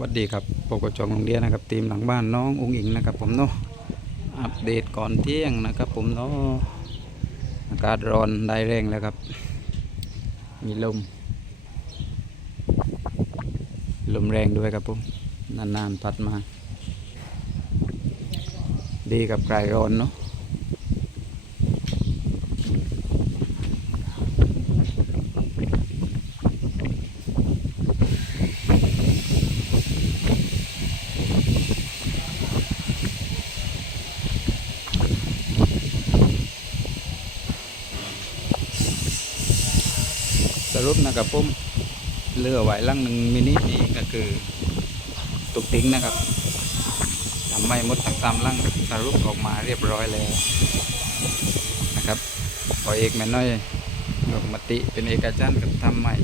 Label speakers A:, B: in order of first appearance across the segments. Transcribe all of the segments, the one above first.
A: วัสดีครับปกจองโรงเรียนนะครับทีมหลังบ้านน้ององอิงนะครับ ผมเนาะอัปเดตก่อนเที่ยงนะครับ ผมเนาะอากาศร้อนได้แรงแล้วครับ มีลมลมแรงด้วยครับผมนานๆพัดมา ดีกับคลายร้อนเนาะ สรุปนะครับผมเรือไหวลังหนึ่งมินินี้ก็คือตุกติ้งนะครับทำไม่หมดทั้งสามลังสรุปออกมาเรียบร้อยแล้วนะครับพอเอกแม่น้อยยกมติเป็นเอกจันกับทำใหม่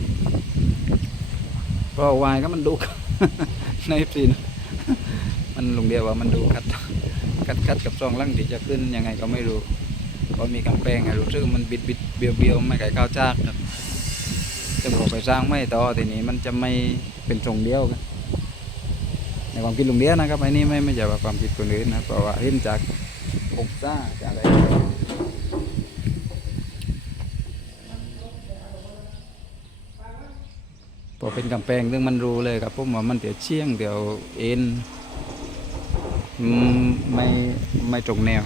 A: เพราะวายก็มันดูในปีนมันลงเดียวว่ามันดูคัดคัดคัดกับซองลังที่จะขึ้นยังไงก็ไม่รู้เพราะมีกำแพงไงรู้สึกมันบิดบิดเบียวเบียวไม่ไก่ข้าวจากครับ จะบอกไปสร้างไม่ต่อทีนี้มันจะไม่เป็นทรงเดียวกันในความคิดลุงเดียนะครับไอ้นี่ไม่ไม่ใช่ว่าความคิดคนอื่นนะเพราะว่าเห็นจากองศาจากอะไรพอเป็นกำแพงซึ่งมันรู้เลยครับผมว่ามันเดี๋ยวเชี่ยงเดี๋ยวเอ็นไม่ไม่ตรงแนว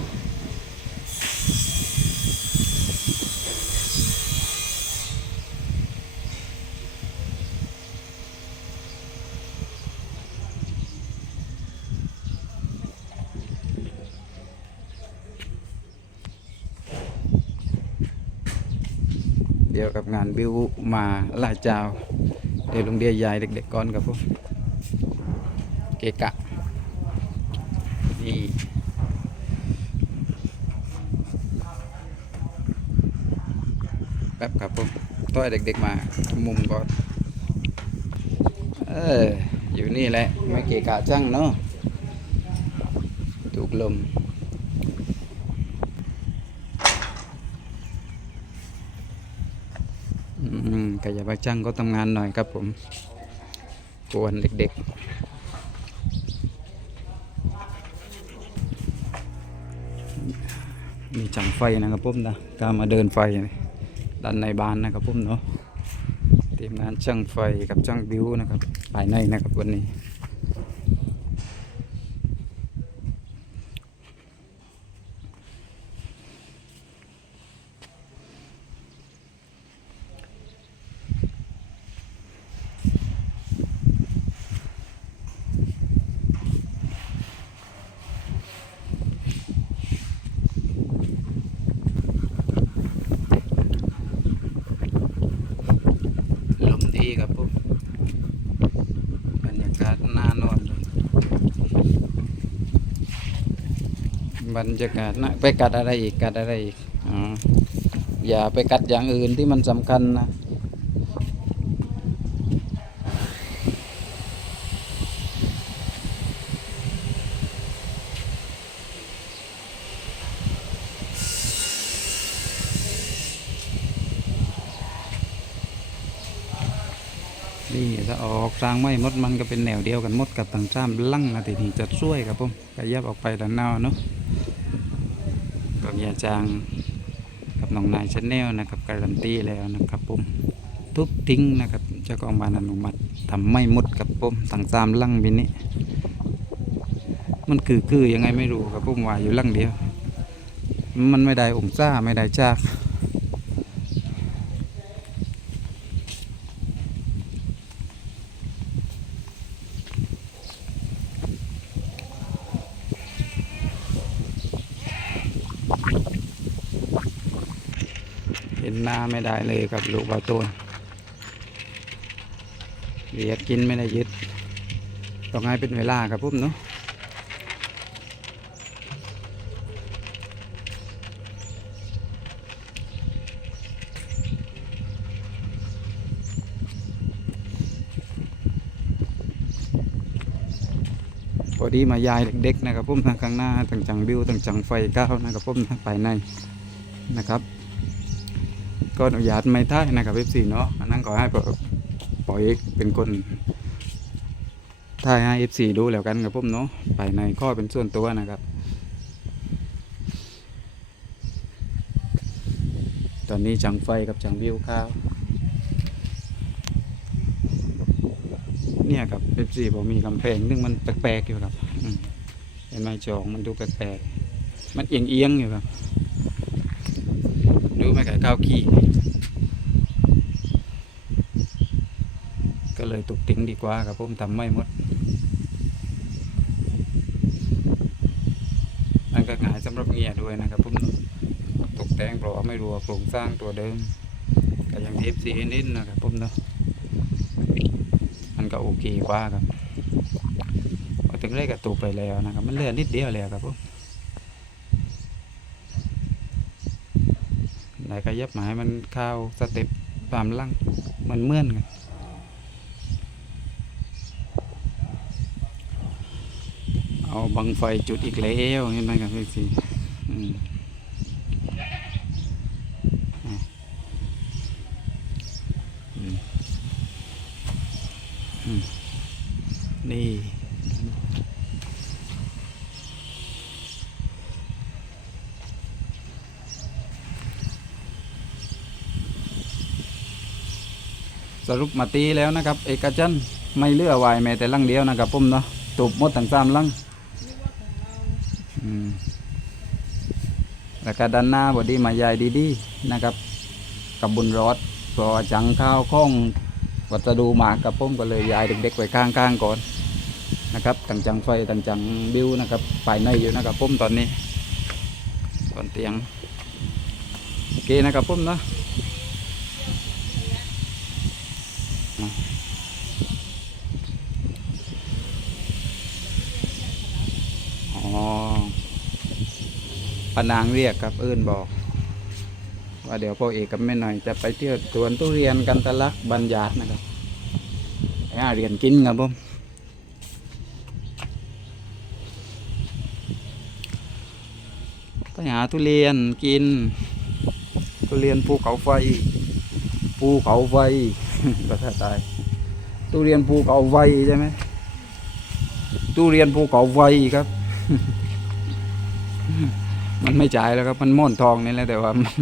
A: ดียวกับงานบิวมาลาเจ้า เดี๋ยวโรงเรียยายเด็กๆก่อนครับผมเกะกะนี่แป๊บครับผมต้อยเด็กๆมามุมก่อนเอออยู่นี่แหละไม่เกะกะจังเนาะถูกลม อืม กายบาจังก็ทำงานหน่อยครับผมกวนเด็กๆ มีจังไฟนะครับผมนะกามาเดินไฟด้านในบ้านนะครับผมเนาะทีมงานช่างไฟกับช่างบิวนะครับภายในนะครับวันนี้ ลม ดีครับผมบรรยากาศน่านอนบรรยากาศนะไปกัดอะไรอีกกัดอะไรอีกอ๋ออย่าไปกัดอย่างอื่นที่มันสำคัญนะ นี่ถ้าออกสร้างไม่มดมันก็เป็นแนวเดียวกันมดกับต่างจ้ามลั่งนะทีนี้จะช่วยครับผมขยับออกไปด้านหน้าเนาะก็อย่าจางกับน้องนายชาแนลนะครับการันตีแล้วนะครับผมทุบทิ้งนะครับเจ้าของบ้านอนุมัติทำไม่มดกับผมต่างตามลั่งบินนี้มันคือคือยังไงไม่รู้ครับผมว่าอยู่ลั่งเดียว มันไม่ได้องศาไม่ได้จ้ากเหน้าไม่ได้เลยกับลูกบาตูนเรียกกินไม่ได้ยึดต้องให้เป็นเวลาครับผมเนาะพอดีมายายเด็กๆนะครับผมทางข้างหน้าต่างจังบิวต่างจังไฟก้าวนะครับผมทางภายในนะครับ ก็อนุญาตไม่ได้นะครับเอฟซีเนาะอันนั้นก็ให้ปอปอยเป็นคนทถ่ายให้ FC ดูแล้วกันครับผมเนาะไปในข้อเป็นส่วนตัวนะครับ ตอนนี้จังไฟกับจังวิวข้าวเนี่ยครับ FC ผมมีกำแพงนึงมันแปลกๆอยู่ครับเห็นไหมจองมันดูแปลกๆมันเอียงๆอยู่ครับ ดูไม่ไก่ข้าวขี้ ก็เลยตกติ้งดีกว่าครับผมทำไม่หมดมันก็ง่ายสำหรับเงียด้วยนะครับผมตกแต่งเพราะไม่รู้ว่าโครงสร้างตัวเดิมก็ยังเทปซีนิดนะครับผมเนาะมันก็โอเคกว่าครับพอถึงได้กระตุกไปแล้วนะครับ มันเลือนิดเดียวแล้วครับผม ไหนก็ยับหมาให้มันเข้าสเต็ปตามล่างมันเมื่อนกันเอาบังไฟจุดอีกแล้วเห็นไหมครับพี่สี่นี่ สรุปมาตีแล้วนะครับเอกจันไม่เลือไว้แม้แต่ลังเดียวนะครับผมเนาะตูบมดทั้งสามลังแล้วก็ด้านหน้าบอดี้มายายดีๆนะครับ กับบุญรอดพอจังข้าวข้องวัสดุหมากกับผมก็เลยย้ายเด็กๆไว้ข้างๆก่อนนะครับตั้งจังไฟตั้งจังบิวนะครับภายในอยู่นะครับผมตอนนี้ก่อนเตียงโอเคนะครับผมเนาะอ๋อ ปนางเรียกครับเอิ้นบอก ว่าเดี๋ยวพ่อเอกกับแม่หน่อยจะไปเที่ยวสวนทุเรียนกันตะลักบัญญัตนะครับไปหาเรียนกินครับผมไปหาทุเรียนกิน ทุเรียนภูเขาไฟภูเขาไฟภาษาใต้ทุเรียนภูเขาไฟใช่ไหมทุเรียนภูเขาไฟครับ มันไม่จ่ายแล้วครับมันม่อนทองนี่แหละแต่ว่ามัน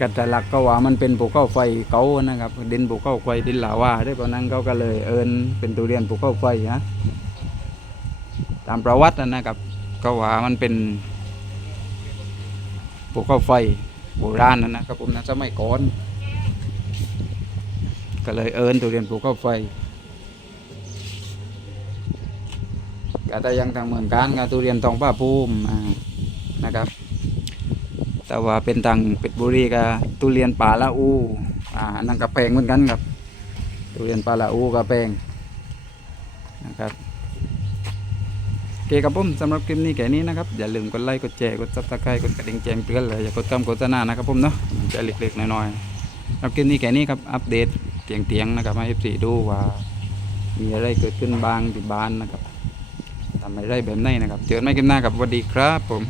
A: กัตลักก็ว่ามันเป็นภูเขาไฟเก่านะครับ ดินภูเขาไฟดินลาวาได้วยเพราะนั้นเขาก็เลยเอินเป็นทุเรียนภูเขาไฟนะตามประวัตินะครับก็ว่ามันเป็นภูเขาไฟโบราณนะนะครับผมนะสมัยก่อนก็เลยเอินทุเรียนภูเขาไฟ ก็ได้ยังทางเหมือนกันกับทุเรียนทองผ้าภูมิอ่านะครับ แต่ว่าเป็นทางเป็ดบุรีกับทุเรียนป่าละอูอ่านั่นก็แพงเหมือนกันครับทุเรียนป่าละอูก็แพงนะครับโอเคครับผมสำหรับคลิปนี้แค่นี้นะครับ อย่าลืมกดไลค์กดแชร์กดซับสไครต์กดกระดิ่งแจ้งเตือนเลยอย่ากดคำโฆษณานะครับผมเนาะจะเล็กๆน้อยๆสำหรับคลิปนี้แค่นี้ครับอัปเดตเตียงๆนะครับให้เอฟซีดูว่ามีอะไรเกิดขึ้นบ้างที่บ้านนะครับ ทำอะไรแบบไหนนะครับ เจอกันไม่กันหน้ากับสวัสดีครับผม